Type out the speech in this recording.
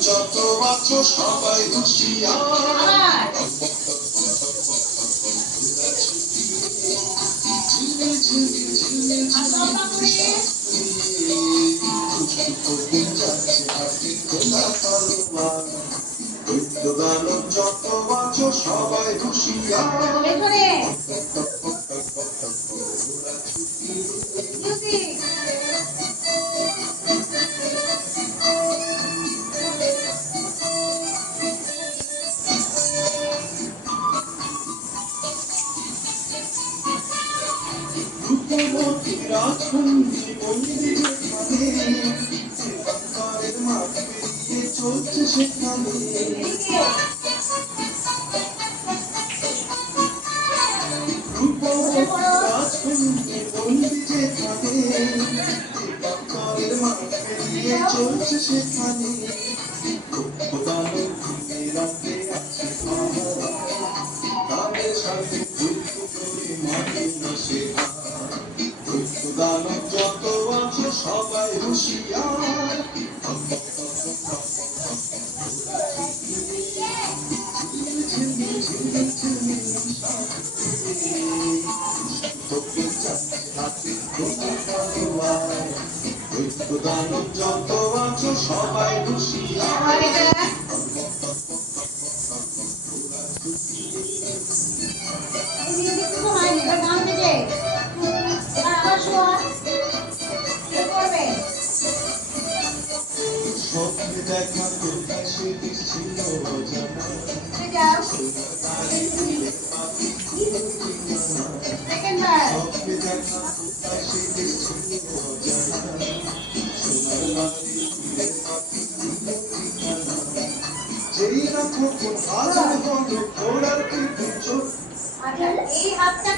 যত আছো সবাই হুঁশিয়ার যত আছো সবাই হুঁশিয়ার রাজকুন্ডি মন্দিরে সংসারের মাঠ পেরিয়ে চলছে সেখানে রাজকুন্ডি মন্দিরে সংসারের মাঠ পেরিয়ে চলছে সেখানে রাতে আছে তাদের সাথে দানব যত আছে সবাই হুঁশিয়ার দানব যত আছে সবাই হুঁশিয়ার স্বপ্নে দেখা কোথায় সে ছিল অজানা স্বপ্নে দেখা কোথায় সে ছিল অজানা সোনার বাড়ি পাখি যেই না কখন আজ হলো ঘোড়ার পিঠে চোখ